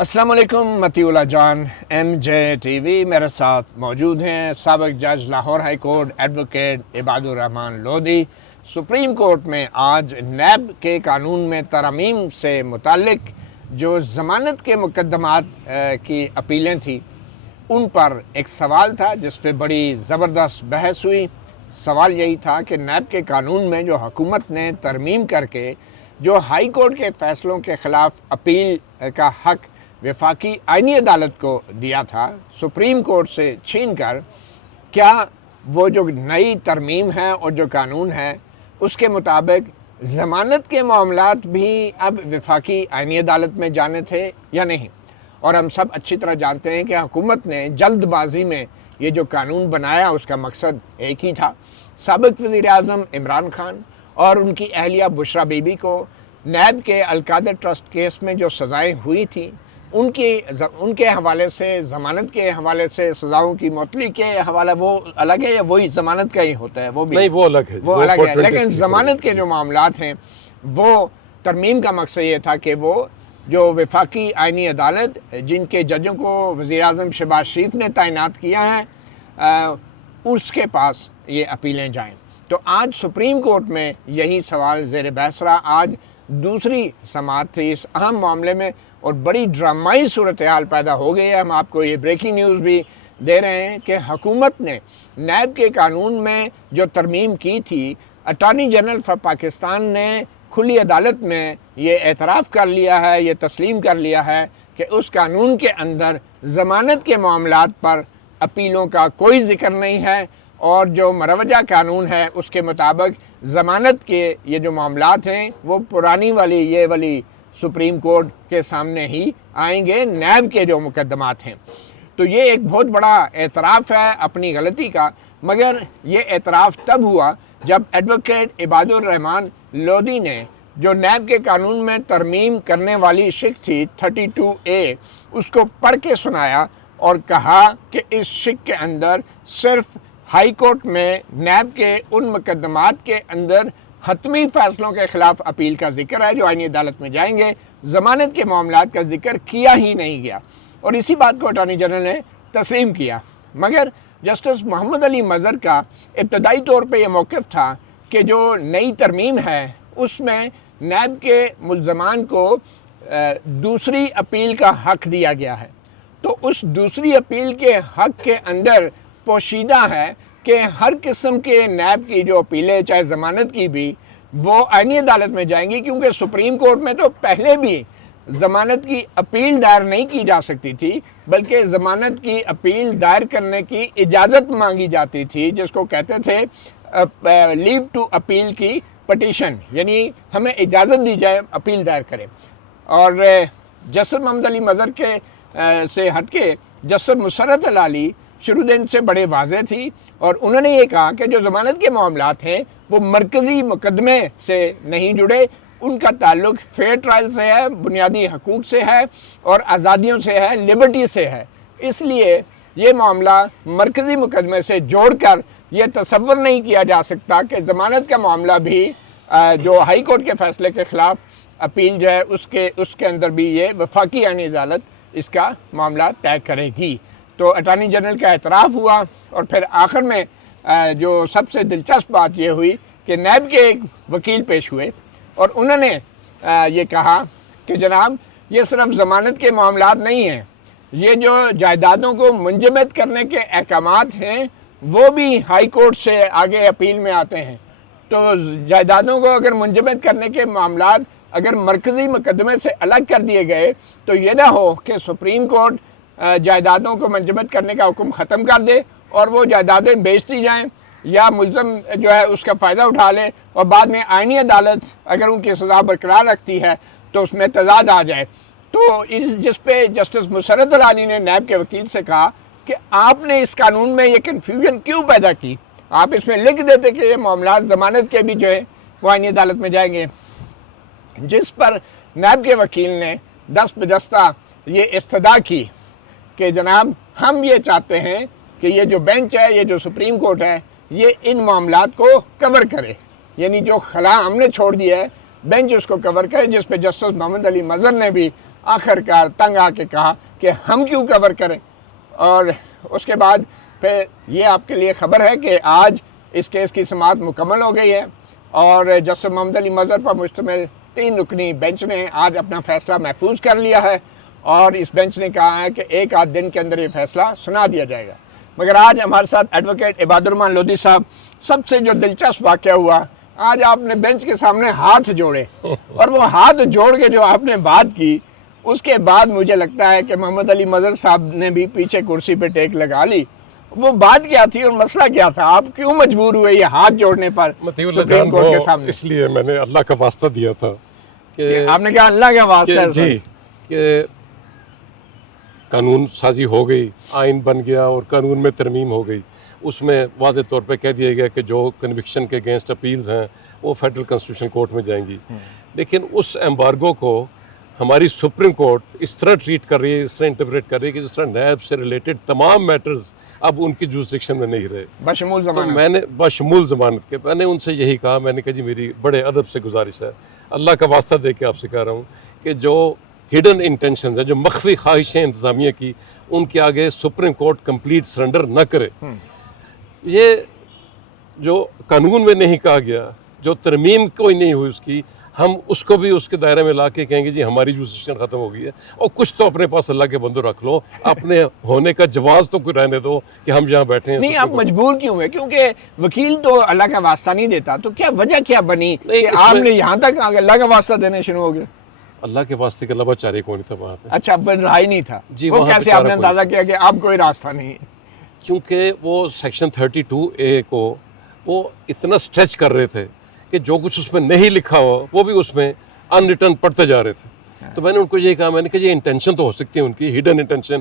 अस्सलाम वालेकुम। मतीउल्लाह जान MJ TV मेरे साथ मौजूद हैं साबिक जज Lahore high court advocate Ibadur Rehman Lodhi. Supreme court में आज नैब के कानून में तरमीम से मुतालिक जो ज़मानत के मुकद्दमात की अपीलें थी उन पर एक सवाल था जिस पे बड़ी ज़बरदस्त बहस हुई। सवाल यही था कि नैब के कानून में जो हुकूमत ने तरमीम करके जो हाई कोर्ट के फ़ैसलों के ख़िलाफ़ अपील का हक़ वफाकी आईनी अदालत को दिया था सुप्रीम कोर्ट से छीन कर, क्या वो जो नई तरमीम है और जो कानून है उसके मुताबिक ज़मानत के मामलात भी अब वफाकी आईनी अदालत में जाने थे या नहीं। और हम सब अच्छी तरह जानते हैं कि हुकूमत ने जल्दबाजी में ये जो कानून बनाया उसका मकसद एक ही था। साबिक वज़ीर आज़म इमरान खान और उनकी अहलिया बुशरा बीबी को नैब के अलकादर ट्रस्ट केस में जो सज़ाएँ हुई थी उनके हवाले से, ज़मानत के हवाले से सज़ाओं की मुअत्तली के हवाला वो अलग है या वही ज़मानत का ही होता है? वो भी नहीं, वो अलग है, वो अलग है। लेकिन ज़मानत के जो मामलात हैं वो तरमीम का मकसद ये था कि वो जो वफाकी आईनी अदालत जिनके जजों को वज़ीर आज़म शहबाज शरीफ ने तैनात किया है उसके पास ये अपीलें जाएँ। तो आज सुप्रीम कोर्ट में यही सवाल ज़ेर बहस रहा। आज दूसरी समाअत थी इस अहम मामले में और बड़ी ड्रामाई सूरत हाल पैदा हो गई है। हम आपको ये ब्रेकिंग न्यूज़ भी दे रहे हैं कि हुकूमत ने नैब के कानून में जो तरमीम की थी, अटॉर्नी जनरल फॉर पाकिस्तान ने खुली अदालत में ये एतराफ़ कर लिया है, ये तस्लीम कर लिया है कि उस कानून के अंदर ज़मानत के मामलात पर अपीलों का कोई ज़िक्र नहीं है और जो मरवजा कानून है उसके मुताबिक ज़मानत के ये जो मामलात हैं वो पुरानी वाली ये वाली सुप्रीम कोर्ट के सामने ही आएंगे, नैब के जो मुकद्दमात हैं। तो ये एक बहुत बड़ा एतराफ़ है अपनी गलती का, मगर ये एतराफ़ तब हुआ जब एडवोकेट इबादुर रहमान लोधी ने जो नैब के कानून में तरमीम करने वाली शिक थी 32A उसको पढ़ के सुनाया और कहा कि इस शिक के अंदर सिर्फ़ हाई कोर्ट में नैब के उन मुकद्दमात के अंदर हतमी फ़ैसलों के ख़िलाफ़ अपील का जिक्र है जो आईनी अदालत में जाएंगे, ज़मानत के मामलात का जिक्र किया ही नहीं गया। और इसी बात को अटॉर्नी जनरल ने तस्लीम किया। मगर जस्टिस मोहम्मद अली मज़हर का इब्तदाई तौर पे ये मौक़िफ़ था कि जो नई तरमीम है उसमें नैब के मुल्ज़मान को दूसरी अपील का हक़ दिया गया है। तो उस दूसरी अपील के हक़ के अंदर पोशीदा है कि हर किस्म के नैब की जो अपीलें चाहे ज़मानत की भी वो आईनी अदालत में जाएंगी, क्योंकि सुप्रीम कोर्ट में तो पहले भी ज़मानत की अपील दायर नहीं की जा सकती थी बल्कि ज़मानत की अपील दायर करने की इजाज़त मांगी जाती थी, जिसको कहते थे लीव टू अपील की पटिशन, यानी हमें इजाज़त दी जाए अपील दायर करें। और जस्टिस मोहम्मद अली मज़हर के से हटके जस्टिस मुसर्रत अली शुरू दिन से बड़े वाज़ेह थी और उन्होंने ये कहा कि जो ज़मानत के मामलात हैं वो मरकज़ी मुकदमे से नहीं जुड़े, उनका ताल्लुक़ फेयर ट्रायल से है, बुनियादी हकूक़ से है और आज़ादियों से है, लिबर्टी से है। इसलिए ये मामला मरकज़ी मुकदमे से जोड़कर ये तसव्वुर नहीं किया जा सकता कि ज़मानत का मामला भी जो हाई कोर्ट के फ़ैसले के ख़िलाफ़ अपील जो है उसके अंदर भी ये वफाकी आईनी अदालत इसका मामला तय करेगी। तो अटॉर्नी जनरल का एतराफ़ हुआ और फिर आखिर में जो सबसे दिलचस्प बात ये हुई कि नैब के एक वकील पेश हुए और उन्होंने ये कहा कि जनाब ये सिर्फ ज़मानत के मामलात नहीं हैं, ये जो जायदादों को मुंजमद करने के अहकामात हैं वो भी हाई कोर्ट से आगे अपील में आते हैं। तो जायदादों को अगर मुंजमद करने के मामलात अगर मरकज़ी मुकदमे से अलग कर दिए गए तो ये ना हो कि सुप्रीम कोर्ट जायदादों को मुंजमद करने का हुक्म ख़त्म कर दे और वो जायदादें बेचती जाएं या मुल्ज़म जो है उसका फ़ायदा उठा ले और बाद में आईनी अदालत अगर उनकी सज़ा बरकरार रखती है तो उसमें तज़ाद आ जाए। तो जिस पे जस्टिस मुसर्रत अली ने नैब के वकील से कहा कि आपने इस कानून में ये कन्फ्यूजन क्यों पैदा की, आप इसमें लिख देते कि ये मामलात ज़मानत के भी जो है वो आईनी अदालत में जाएंगे। जिस पर नैब के वकील ने दस्त बदस्ता ये इस्तदा की कि जनाब हम ये चाहते हैं कि ये जो बेंच है, ये जो सुप्रीम कोर्ट है, ये इन मामलात को कवर करे, यानी जो खला हमने छोड़ दिया है बेंच उसको कवर करे, जिस पे जस्टिस मोहम्मद अली मज़हर ने भी آخر کار تنگ آ کے کہا کہ ہم کیوں کور کریں. اور اس کے بعد پھر یہ آپ کے لیے خبر ہے کہ آج اس کیس کی سماعت مکمل ہو گئی ہے اور جسٹس محمد علی مظہر پر مشتمل 3 رکنی بینچ نے آج اپنا فیصلہ محفوظ کر لیا ہے اور اس بینچ نے کہا ہے کہ 1 آدھ دن کے اندر یہ فیصلہ سنا دیا جائے گا. مگر آج ہمارے ساتھ ایڈوکیٹ عباد الرحمان لودھی صاحب. سب سے جو دلچسپ واقعہ ہوا, آج آپ نے بینچ کے سامنے ہاتھ جوڑے اور وہ ہاتھ جوڑ کے جو آپ نے بات کی, اس کے بعد مجھے لگتا ہے کہ محمد علی مظہر صاحب نے بھی پیچھے کرسی پہ ٹیک لگا لی. وہ بات کیا تھی اور مسئلہ کیا تھا؟ آپ کیوں مجبور ہوئے یہ ہاتھ جوڑنے پر سپریم کورٹ کے سامنے؟ اس لیے میں نے اللہ کا واسطہ دیا تھا کہ آپ نے کہا اللہ کا واسطہ ہے جی کہ قانون سازی ہو گئی, آئین بن گیا اور قانون میں ترمیم ہو گئی. اس میں واضح طور پہ کہہ دیا گیا کہ جو کنوکشن کے اگینسٹ اپیلز ہیں وہ فیڈرل کانسٹیٹیوشن کورٹ میں جائیں گی. لیکن اس ایمبارگو کو ہماری سپریم کورٹ اس طرح ٹریٹ کر رہی ہے, اس طرح انٹرپریٹ کر رہی ہے کہ جس طرح نیب سے ریلیٹڈ تمام میٹرز اب ان کی جورسڈکشن میں نہیں رہے. بشمول تو زمانت. میں نے بشمول ضمانت کے میں نے ان سے یہی کہا, میں نے کہا جی میری بڑے ادب سے گزارش ہے, اللہ کا واسطہ دے کے آپ سے کہہ رہا ہوں کہ جو ہڈن انٹینشنز ہیں, جو مخفی خواہشیں انتظامیہ کی, ان کے آگے سپریم کورٹ کمپلیٹ سرنڈر نہ کرے. یہ جو قانون میں نہیں کہا گیا, جو ترمیم کوئی نہیں ہوئی اس کی, ہم اس کو بھی اس کے دائرے میں لا کے کہیں گے جی ہماری جورسڈکشن ختم ہو گئی ہے اور کچھ تو اپنے پاس اللہ کے بندو رکھ لو, اپنے ہونے کا جواز تو کوئی رہنے دو کہ ہم جہاں بیٹھے ہیں. نہیں, آپ مجبور کیوں ہوئے؟ کیونکہ وکیل تو اللہ کا واسطہ نہیں دیتا, تو کیا وجہ کیا بنی کہ آپ نے یہاں تک اللہ کا واسطہ دینے شروع ہو گئے؟ اللہ کے واسطے کے علاوہ چارے کوئی نہیں تھا وہاں پہ. اچھا, پھر رہا ہی نہیں تھا جی. وہ کیسے آپ نے اندازہ کیا کہ اب کوئی راستہ نہیں ہے؟ کیونکہ وہ سیکشن 32A کو وہ اتنا سٹریچ کر رہے تھے کہ جو کچھ اس میں نہیں لکھا ہوا وہ بھی اس میں ان ریٹرن پڑھتے جا رہے تھے. تو میں نے ان کو یہ کہا, میں نے کہا یہ انٹینشن تو ہو سکتی ہے ان کی, ہڈن انٹینشن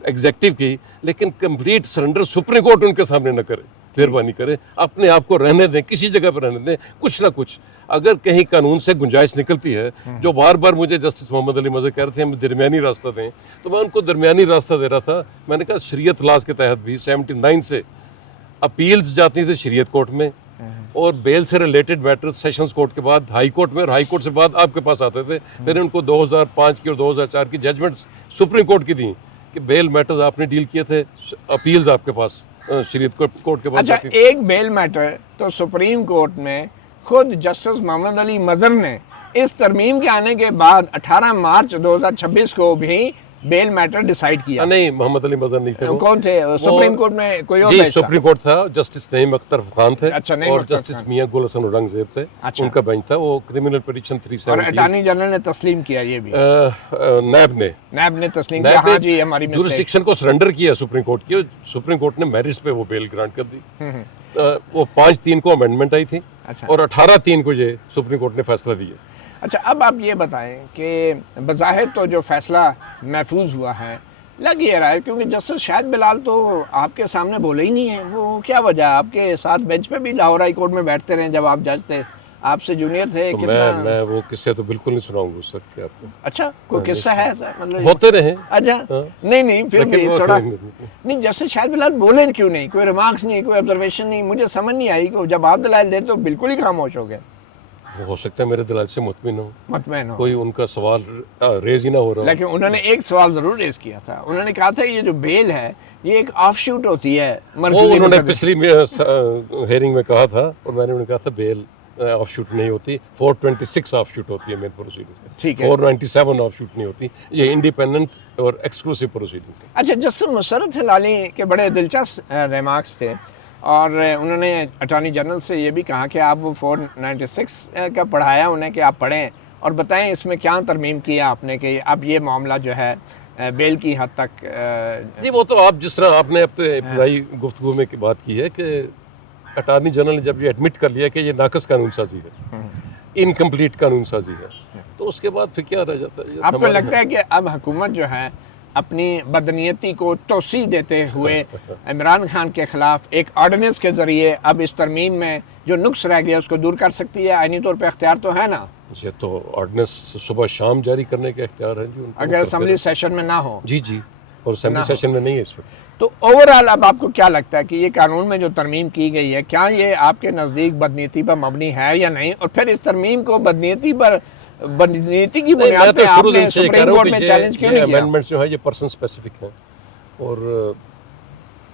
ایگزیکٹو کی, لیکن کمپلیٹ سرنڈر سپریم کورٹ ان کے سامنے نہ کرے, مہربانی کرے, اپنے آپ کو رہنے دیں, کسی جگہ پہ رہنے دیں, کچھ نہ کچھ اگر کہیں قانون سے گنجائش نکلتی ہے. جو بار بار مجھے جسٹس محمد علی مظہر کہہ رہے تھے ہم درمیانی راستہ دیں, تو میں ان کو درمیانی راستہ دے رہا تھا. میں نے کہا شریعت لاز کے تحت بھی 79 سے اپیلز جاتی تھی شریعت کورٹ میں, اور بیل سے ریلیٹڈ میٹر سیشنز کورٹ کے بعد ہائی کورٹ میں, اور ہائی کورٹ سے بعد آپ کے پاس آتے تھے. پھر ان کو 2005 کی اور 2004 کی ججمنٹس سپریم کورٹ کی دیں کہ بیل میٹرز آپ نے ڈیل کیے تھے, اپیلز آپ کے پاس شریعت کورٹ کے پاس. اچھا, ایک بیل میٹر تو سپریم کورٹ میں خود جسٹس محمد علی مظہر نے اس ترمیم کے آنے کے بعد 18 مارچ 2026 کو بھی بیل میٹر ڈیسائیڈ کیا. نہیں, محمد علی مظہر نہیں تھے. کون تھے سپریم کورٹ میں؟ کوئی اور جی سپریم کورٹ تھا, جسٹس نعیم اختر خان تھے اور جسٹس میاں گل حسن اورنگزیب تھے, ان کا بینچ تھا. وہ کرمنل پٹیشن 370 اور اٹارنی جنرل نے تسلیم کیا, یہ بھی نیب نے تسلیم کیا. ہاں جی, ہماری جورسڈکشن کو سرنڈر کیا سپریم کورٹ کی, سپریم کورٹ نے میرٹس پہ وہ بیل گرانٹ کر دی. وہ 5/3 کو امینڈمنٹ آئی تھی اور 18/3 کو یہ سپریم کورٹ نے فیصلہ دیا. اچھا, اب آپ یہ بتائیں کہ بظاہر تو جو فیصلہ محفوظ ہوا ہے, لگ یہ رہا ہے کیونکہ جسٹس شاہد بلال تو آپ کے سامنے بولے ہی نہیں ہے. وہ کیا وجہ؟ آپ کے ساتھ بینچ پہ بھی لاہور ہائی کورٹ میں بیٹھتے رہے جب آپ جج تھے, آپ سے جونیئر تھے. میں وہ قصے تو بالکل نہیں سناؤں گا سر کہ آپ کو. اچھا, کوئی قصہ ہے مطلب ہوتے رہے؟ اچھا, نہیں پھر بھی تھوڑا نہیں. جسٹس شاہد بلال بولے کیوں نہیں؟ کوئی ریمارکس نہیں, کوئی آبزرویشن نہیں؟ مجھے سمجھ نہیں آئی کہ جب آپ دلائل دے تو بالکل ہی خاموش ہو گئے. ہو سکتا ہے میرے دلائل سے مطمئن ہو, کوئی ان کا سوال ریز ہی نہ ہو رہا. لیکن انہوں نے ایک سوال ضرور ریز کیا تھا. انہوں نے کہا تھا یہ جو بیل ہے یہ ایک آف شوٹ ہوتی ہے. انہوں نے پچھلی ہیئرنگ میں کہا تھا اور میں نے انہیں کہا تھا بیل آف شوٹ نہیں ہوتی, 426 آف شوٹ ہوتی ہے مین پروسیڈنگز میں. ٹھیک ہے, 497 آف شوٹ نہیں ہوتی. یہ انڈیپینڈنٹ اور ایکسکلوسیو پروسیڈنگز. اچھا, جسٹس مسرت ہلالی کے بڑے دلچسپ ریمارکس تھے اور انہوں نے اٹارنی جنرل سے یہ بھی کہا کہ آپ وہ 496 کا پڑھایا انہیں کہ آپ پڑھیں اور بتائیں اس میں کیا ترمیم کیا آپ نے کہ اب یہ معاملہ جو ہے بیل کی حد تک. جی وہ تو آپ جس طرح آپ نے اپنے ابتدائی گفتگو میں بات کی ہے کہ اٹارنی جنرل نے جب یہ ایڈمٹ کر لیا کہ یہ ناقص قانون سازی ہے, انکمپلیٹ قانون سازی ہے, تو اس کے بعد پھر کیا رہ جاتا ہے؟ آپ کو لگتا ہے کہ اب حکومت جو ہے اپنی بدنیتی کو توسیع دیتے ہوئے عمران خان کے خلاف ایک آرڈیننس کے ذریعے اب اس ترمیم میں جو نقص رہ گیا اس کو دور کر سکتی ہے؟ آئینی طور پہ اختیار تو ہے نا. یہ تو آرڈیننس صبح شام جاری کرنے کے اختیار ہے جی, اگر اسمبلی سیشن میں نہ ہو. جی, اور اسمبلی سیشن میں نہیں ہے اس وقت. تو اوورآل اب آپ کو کیا لگتا ہے کہ یہ قانون میں جو ترمیم کی گئی ہے کیا یہ آپ کے نزدیک بدنیتی پر مبنی ہے یا نہیں؟ اور پھر اس ترمیم کو بدنیتی پر नीति की नहीं, मैं बुनियाद तो पे शुरू आपने दिन से ये कह सुप्रीम रहा हूँ कोर्ट कि में चैलेंज क्यों नहीं किया? अमेंडमेंट्स जो है ये पर्सन स्पेसिफिक हैं और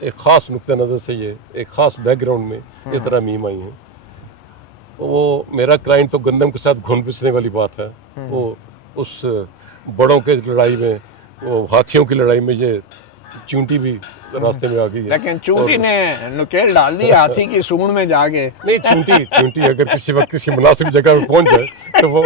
एक ख़ास नुक्ते नज़र से ये एक ख़ास बैकग्राउंड में ये तरमीम आई हैं। वो मेरा क्लाइंट तो गंदम के साथ घुन पिसने वाली बात है, वो उस बड़ों के लड़ाई में, वो हाथियों की लड़ाई में ये चूंटी भी रास्ते में आ गई है। लेकिन चूंटी ने नुकेल डाल दी हाथी की सूंड में जाके। नहीं, चूंटी अगर किसी वक्त किसी मुनासिब जगह पे पहुंच जाए तो वो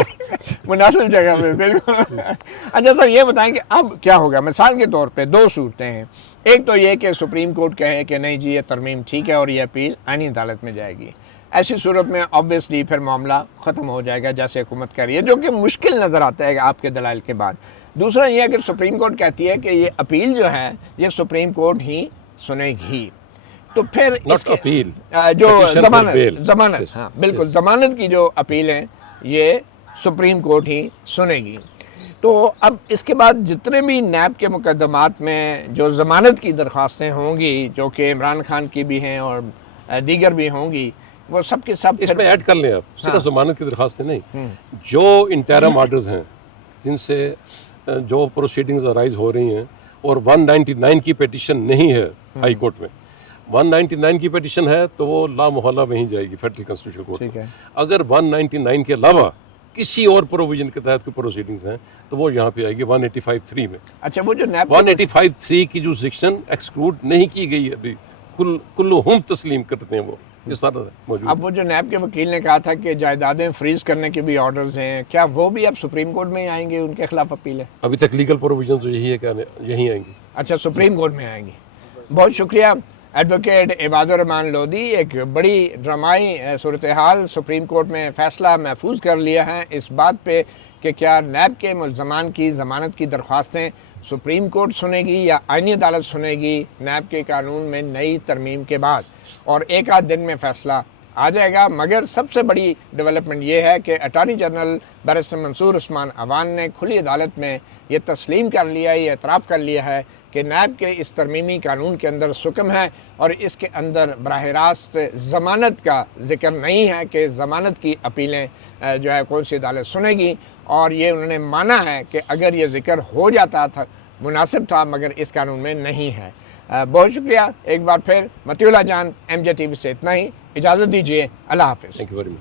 मुनासिब जगह पे, बिल्कुल। अच्छा सर, ये बताएं कि अब क्या होगा? मिसाल के तौर पे दो सूरतें हैं। एक तो ये कि सुप्रीम कोर्ट कहे कि नहीं जी ये तरमीम ठीक है और ये अपील आईनी अदालत में जाएगी। ऐसी सूरत में ऑब्वियसली फिर मामला ख़त्म हो जाएगा जैसे हुकूमत कह रही है, जो कि मुश्किल नज़र आता है आपके दलाइल के बाद। दूसरा ये अगर सुप्रीम कोर्ट कहती है कि ये अपील जो है ये सुप्रीम कोर्ट ही सुनेगी, तो फिर इसके अपील जो जमानत Yes. हाँ बिल्कुल, Yes. जमानत की जो अपील है ये सुप्रीम कोर्ट ही सुनेगी। तो अब इसके बाद जितने भी नैब के मुकदमात में जो ज़मानत की दरख्वास्तें होंगी, जो कि इमरान खान की भी हैं और दीगर भी होंगी, वो सब के सब इसमें ऐड कर लें आप, सिर्फ जमानत की दरखास्तें नहीं, जो इंटरम ऑर्डर्स हैं जिनसे जो प्रोसीडिंग्स अराइज हो रही हैं और 199 की पिटीशन नहीं है हाई कोर्ट में, 199 की पिटीशन है तो वो ला मोहल्ला वहीं जाएगी फेडरल कॉन्स्टिट्यूशन कोर्ट ठीक में। है। अगर 199 के अलावा किसी और प्रोविजन के तहत कोई प्रोसीडिंग्स हैं तो वो यहाँ पे आएगी 185(3) में। अच्छा, वो जो नैब 185(3) की जो सेक्शन एक्सक्लूड नहीं की गई है अभी, कुल्लू हम तस्लीम करते हैं वो, ये सारा मौजूद। अब वो जो नैब के वकील ने कहा था कि जायदादें फ्रीज करने के भी ऑर्डर्स हैं, क्या वो भी अब सुप्रीम कोर्ट में ही आएंगे? उनके खिलाफ अपील है? अभी तक लीगल प्रोविजन तो यही है कि यही आएंगी। अच्छा, सुप्रीम कोर्ट में आएंगी। बहुत शुक्रिया एडवोकेट इबादुर रहमान लोधी। एक बड़ी ड्रामाई सूरत हाल सुप्रीम कोर्ट में फ़ैसला महफूज कर लिया है इस बात पे कि क्या नैब के मुल्ज़मान की ज़मानत की दरख्वास्तें सुप्रीम कोर्ट सुनेगी या आईनी अदालत सुनेगी नैब के कानून में नई तरमीम के बाद, और एक आध दिन में फ़ैसला आ जाएगा। मगर सबसे बड़ी डेवलपमेंट ये है कि attorney general barrister Mansoor Usman Awan ने खुली अदालत में ये तस्लीम कर लिया है, ये एतराफ़ कर लिया है कि नैब के इस तरमीमी कानून के अंदर सुकम है और इसके अंदर बराह रास्त ज़मानत का ज़िक्र नहीं है कि ज़मानत की अपीलें जो है कौन सी अदालत सुनेगी। और ये उन्होंने माना है कि अगर ये ज़िक्र हो जाता था मुनासिब था, मगर इस कानून में नहीं है। बहुत शुक्रिया एक बार फिर। मतिउल्लाह जान, MJ TV से इतना ही, इजाज़त दीजिए, अल्लाह हाफ़िज़। Thank you very much.